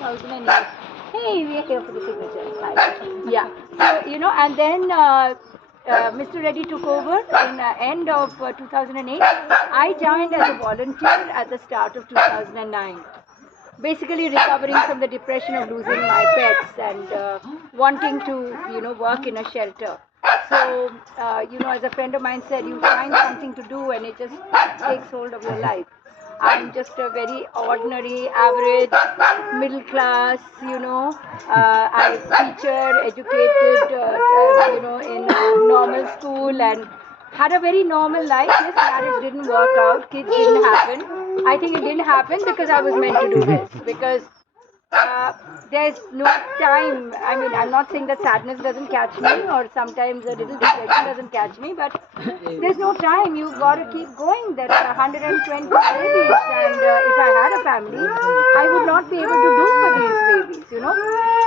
2008. Hey, we are here for the signatures. Hi. Yeah. So, and then Mr. Reddy took over in the end of 2008. I joined as a volunteer at the start of 2009. Basically recovering from the depression of losing my pets and wanting to, work in a shelter. So, as a friend of mine said, you find something to do and it just takes hold of your life. I'm just a very ordinary, average, middle class, I'm teacher, educated, in a normal school and had a very normal life. Yes, marriage didn't work out, kids didn't happen. I think it didn't happen because I was meant to do this. Because there's no time. I mean, I'm not saying that sadness doesn't catch me or sometimes a little depression doesn't catch me, but there's no time. You've got to keep going. There are 120 babies, and if I had a family, I would not be able to do for these babies.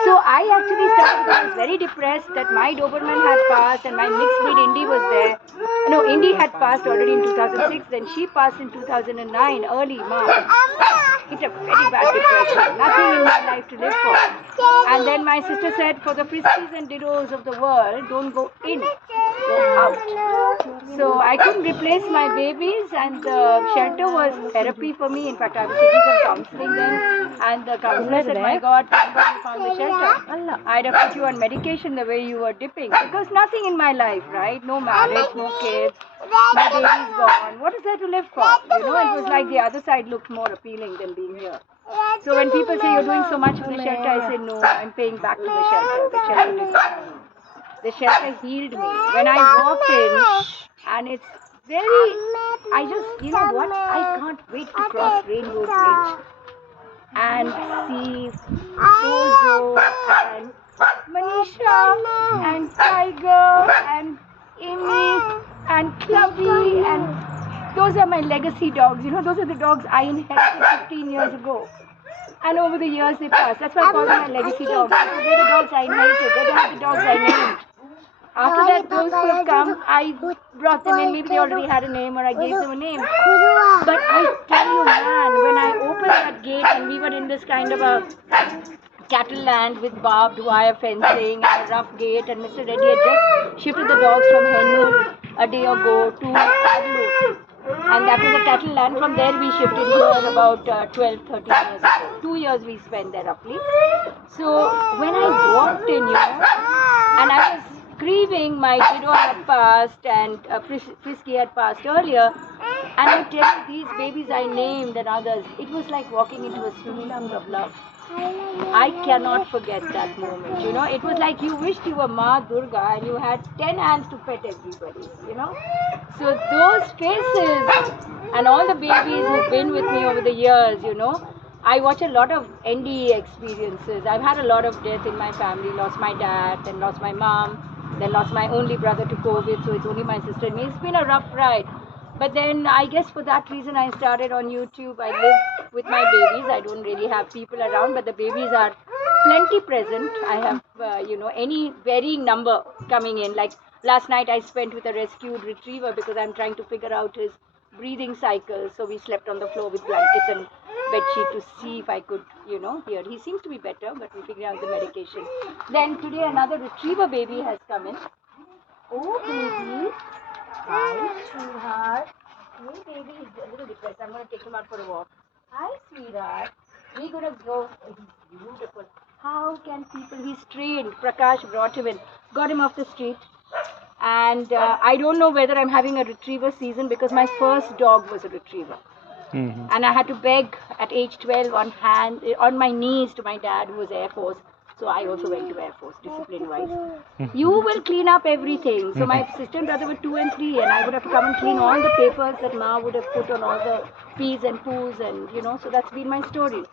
So I actually started because I was very depressed that my Doberman had passed and my mixed breed Indy was there. No, Indy had passed already in 2006, then she passed in 2009, early March. It's a very bad depression. Nothing in my life to live for. And then my sister said, for the friskies and diddos of the world, don't go in, go out. So I couldn't replace my babies, and the shelter was therapy for me. In fact, I was taking some counseling then, and the counselor said, my God, thank God you found the shelter. I'd have put you on medication the way you were dipping. Because nothing in my life, right? No marriage, no kids. My baby's gone. What is there to live for? It was like the other side looked more appealing than being here. So when people say you're doing so much for the shelter, I say no, I'm paying back to the shelter. The shelter didn't heal me. The shelter healed me. When I walked in, and it's very, I just, what? I can't wait to cross Rainbow Bridge and see Bozo and Manisha and Tiger and Amy and Clubby, and those are my legacy dogs. Those are the dogs I inherited 15 years ago. And over the years they passed. That's why I call them my legacy dogs. Because they're the dogs I inherited. They're not the dogs I named. After that, those who have come, I brought them in. Maybe they already had a name or I gave them a name. But I tell you, man, when I opened that gate and we were in this kind of a cattle land with barbed wire fencing and a rough gate, and Mr. Reddy had just shifted the dogs from Hennur a day ago to Adlu. And that was a cattle land. From there we shifted here about 12, 13 years ago. 2 years we spent there roughly. So when I walked in, and I was grieving, my Dido had passed and Frisky had passed earlier, and I tell you, these babies I named and others, it was like walking into a swimming pool of love. I cannot forget that moment. It was like you wished you were Ma Durga and you had 10 hands to pet everybody. So those faces and all the babies who've been with me over the years, I watch a lot of NDE experiences. I've had a lot of death in my family. Lost my dad, then lost my mom, then lost my only brother to COVID, so it's only my sister and me. It's been a rough ride. But then I guess for that reason I started on YouTube. I live with my babies. I don't really have people around, but the babies are plenty present. I have, any varying number coming in. Like last night I spent with a rescued retriever because I'm trying to figure out his breathing cycle. So we slept on the floor with blankets and bedsheet to see if I could, hear. He seems to be better, but we're figuring out the medication. Then today another retriever baby has come in. Oh, baby. Hi, sweetheart. Hey, baby, he's a little depressed. I'm going to take him out for a walk. Hi, sweetheart. We're going to go. He's beautiful. How can people, he's trained. Prakash brought him in, got him off the street. And I don't know whether I'm having a retriever season because my first dog was a retriever. Mm-hmm. And I had to beg at age 12 on my knees to my dad, who was Air Force. So I also went to Air Force, discipline-wise. You will clean up everything. So my sister and brother were 2 and 3, and I would have to come and clean all the papers that Ma would have put on all the peas and poos, and so that's been my story.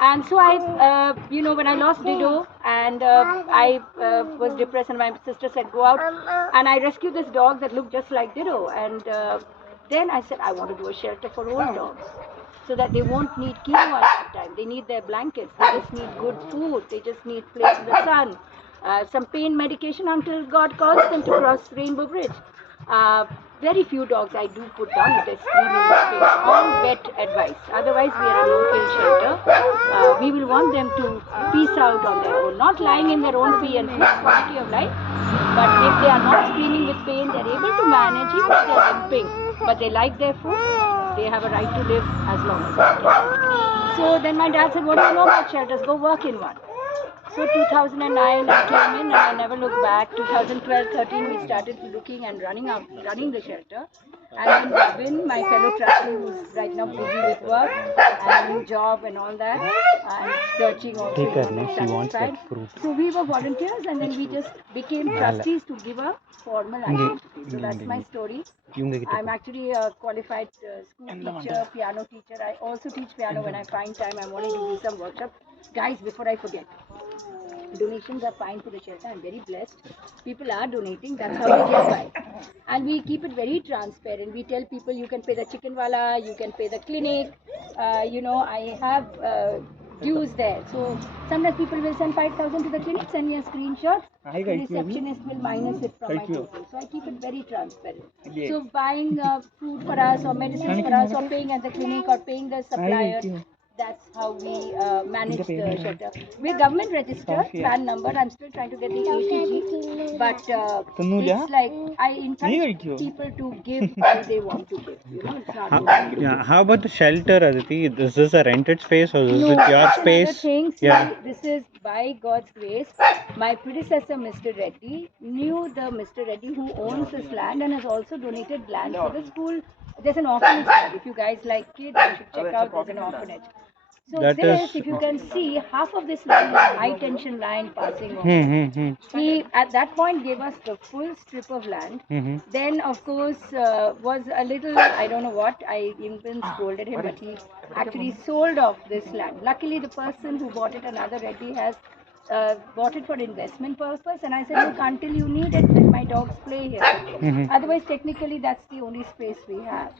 And so I, when I lost Dido, and I was depressed, and my sister said, go out, and I rescued this dog that looked just like Dido, and then I said, I want to do a shelter for old dogs, so that they won't need chemo at the time. They need their blankets. They just need good food. They just need place in the sun. Some pain medication until God calls them to cross Rainbow Bridge. very few dogs I do put down if they scream in the face on vet advice. Otherwise, we are a no-kill shelter. We will want them to peace out on their own, not lying in their own pee and food, quality of life. But if they are not screaming with pain, they are able to manage even if they are limping. But they like their food, they have a right to live as long as they can. So then my dad said, what do you know about shelters? Go work in one. So 2009 I came in and I never looked back. 2012-13 we started looking and running the shelter. And then Robin, my fellow trustee, who's right now busy with work and job and all that, and searching also, satisfied. So we were volunteers and then we just became trustees to give a formal identity. So that's my story. I'm actually a qualified school teacher, piano teacher. I also teach piano when I find time. I'm wanting to do some workshop. Guys, before I forget, donations are fine for the shelter. I'm very blessed. People are donating. That's how we get by. And we keep it very transparent. We tell people you can pay the chicken wala, you can pay the clinic. I have dues there. So sometimes people will send 5,000 to the clinic, send me a screenshot. The receptionist will minus it from my total. So I keep it very transparent. So buying food for us or medicines for us or paying at the clinic or paying the supplier, that's how we manage the shelter. We're government registered, PAN number. I'm still trying to get the ATG, but it's like I encourage people to give how they want to give. It's not How about the shelter, Aditi? Is this a rented space or is it your space? Thing. See, this is by God's grace. My predecessor, Mr. Reddy, knew the Mr. Reddy who owns this land and has also donated land for the school. There's an orphanage there. If you guys like kids, you should check out. There's an orphanage. So if you can see, half of this line is high tension line passing over. He at that point gave us the full strip of land. Then of course was a little, I don't know what, I even scolded him, but he actually sold off this land. Luckily the person who bought it, another Reddy, has bought it for investment purpose, and I said, look, until you need it, let my dogs play here. Otherwise technically that's the only space we have.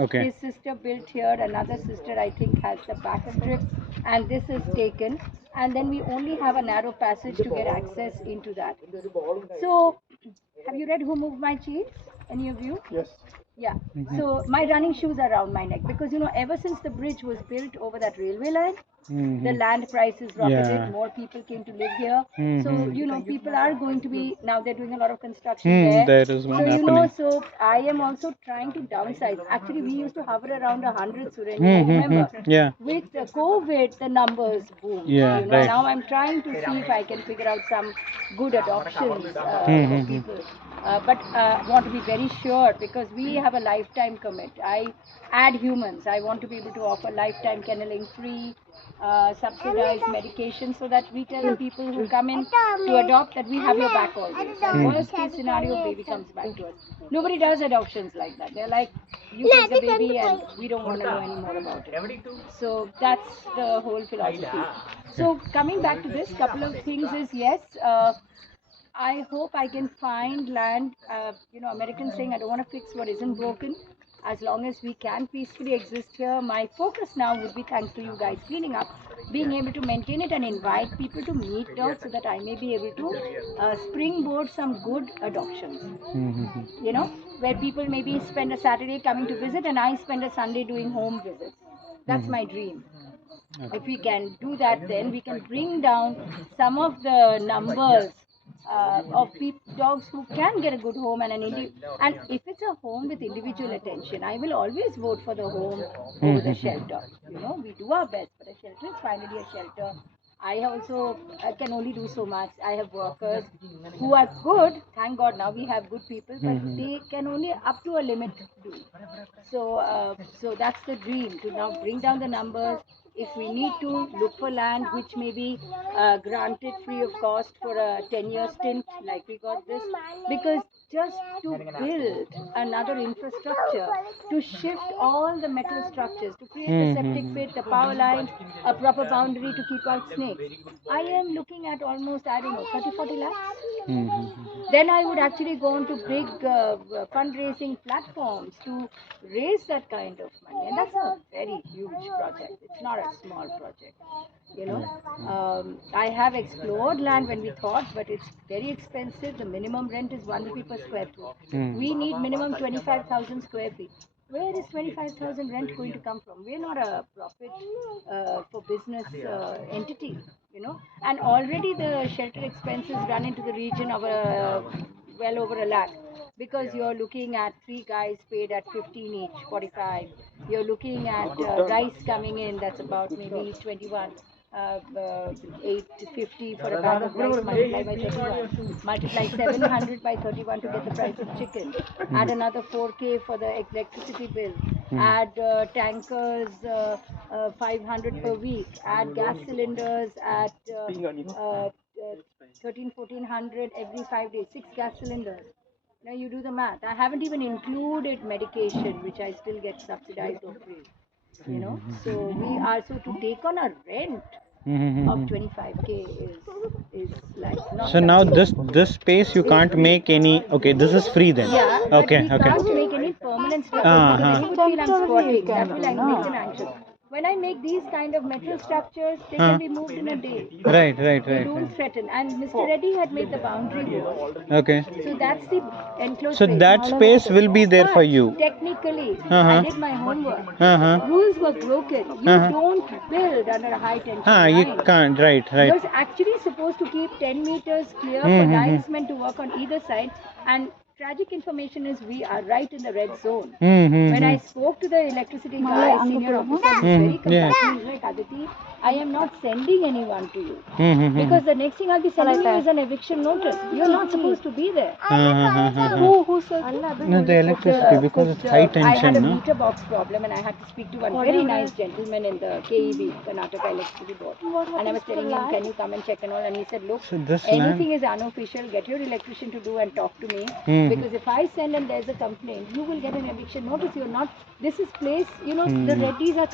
Okay. His sister built here, another sister I think has the back strip, and this is taken, and then we only have a narrow passage to get access into that. So have you read Who Moved My Cheese? Any of you? Yes. Yeah. So my running shoes are around my neck because ever since the bridge was built over that railway line, the land prices rocketed. More people came to live here. So people are going to be now. They're doing a lot of construction there. There is one happening. So I am also trying to downsize. Actually, we used to hover around 100. Suren, remember? Yeah. With COVID, the numbers boomed. Yeah, right. Now I'm trying to see if I can figure out some good adoptions for people. But want to be very sure because we have a lifetime commit. I add humans. I want to be able to offer lifetime kenneling free, subsidized medication so that we tell the people who come in to adopt that we have your back always. And worst case scenario, baby comes back to us. Nobody does adoptions like that. They're like, you take the baby and we don't want to know any more about it. So that's the whole philosophy. So coming back to this, couple of things is yes, I hope I can find land. Americans saying I don't want to fix what isn't broken. As long as we can peacefully exist here, my focus now would be, thanks to you guys cleaning up, being able to maintain it and invite people to meet dogs so that I may be able to springboard some good adoptions. Where people maybe spend a Saturday coming to visit and I spend a Sunday doing home visits. That's my dream. If we can do that, then we can bring down some of the numbers of dogs who can get a good home and and if it's a home with individual attention, I will always vote for the home over the shelter. We do our best, but a shelter is finally a shelter. I also can only do so much. I have workers who are good. Thank God now we have good people, but they can only up to a limit do. So that's the dream, to now bring down the numbers. If we need to look for land which may be granted free of cost for a 10-year stint like we got this, because just to build another infrastructure, to shift all the metal structures, to create the septic pit, the power lines, a proper boundary to keep out snakes, I am looking at almost, 30-40 lakhs. Then I would actually go on to big fundraising platforms to raise that kind of money, and that's a very huge project. It's not a small project. You know, I have explored land when we thought, but it's very expensive. The minimum rent is 1 rupee per square foot. We need minimum 25,000 square feet. Where is 25,000 rent going to come from? We're not a profit for business entity, you know. And already the shelter expenses run into the region of well over a lakh, because you're looking at 3 guys paid at 15 each, 45. You're looking at rice coming in, that's about maybe 21. 850 for a bag of rice, multiply by 31, multiply 700 by 31 to get the price of chicken, add another 4k for the electricity bill, add tankers 500 per week, add gas cylinders at 1400 every 5 days, 6 gas cylinders. Now you do the math. I haven't even included medication, which I still get subsidized or free. You know, so we are, so to take on a rent of 25k is like not So now something. this space you can't make any. Okay, this is free then. Yeah, but Okay, we okay. can't make any permanent structure. Uh-huh. Many would feel I'm squatting. That will make them anxious. When I make these kind of metal structures, they can be moved in a day. Right, right, They right, don't right. threaten. And Mr. Reddy had made the boundary walls. Okay. So that's the enclosed So space. that space will be there for you. Technically, Uh-huh. I did my homework. Uh-huh. Rules was broken. You Uh-huh. don't build under a high tension You line. can't. Right, right. You're actually supposed to keep 10 meters clear for linesmen to work on either side. And tragic information is we are right in the red zone. When I spoke to the electricity guy, senior officer, he's very compassionate. He's like, Aditi, I am not sending anyone to you. Because the next thing I'll be sending you is an eviction notice. You're not supposed to be there. Who said? No, the electricity, because it's high I had a tension, no? meter box problem and I had to speak to one very nice gentleman in the KEB, Karnataka Electricity Board. And I was telling him, can you come and check and all? And he said, look, So this land. anything is unofficial, get your electrician to do and talk to me. Because if I send and there's a complaint, you will get an eviction notice. You're not, this is place, you know, the Reddys are